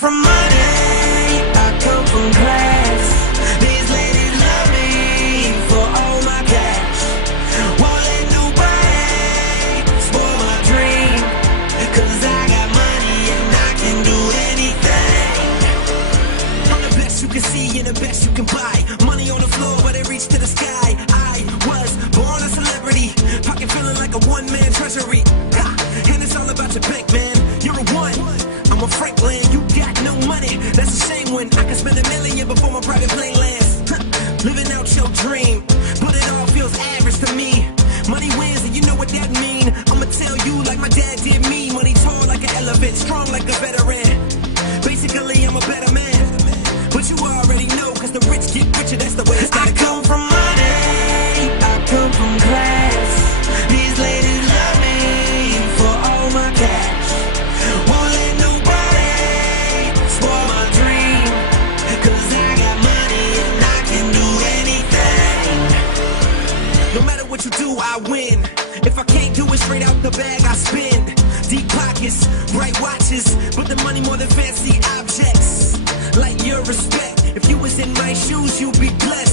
from money, I come from class. These ladies love me for all my cash. Won't let nobody spoil my dream, 'cause I got money and I can do anything. I'm the best you can see and the best you can buy. Money on the floor but it reached to the sky. I was born a celebrity, pocket feeling like a one-man treasury. Ha! And it's all about your bank, man. You're a one, I'm a Franklin. You got no money, that's a shame when I can spend $1 million before my private plane lands. Living out your dream, but it all feels average to me. Money wins and you know what that mean. I'ma tell you like my dad did me. Money tall like an elephant, strong like a veteran. Basically I'm a better man, but you already know, 'cause the rich get richer, that's the way it's gotta go. I come from money, I come from class. These ladies love me for all my cash. Won't let nobody spoil my dream, 'cause I got money and I can do anything. No matter what you do, I win. If I can't do it straight out the bag, I spend. Deep pockets, bright watches, but the money more than fancy objects. Like your respect, if you was in my shoes, you'd be blessed.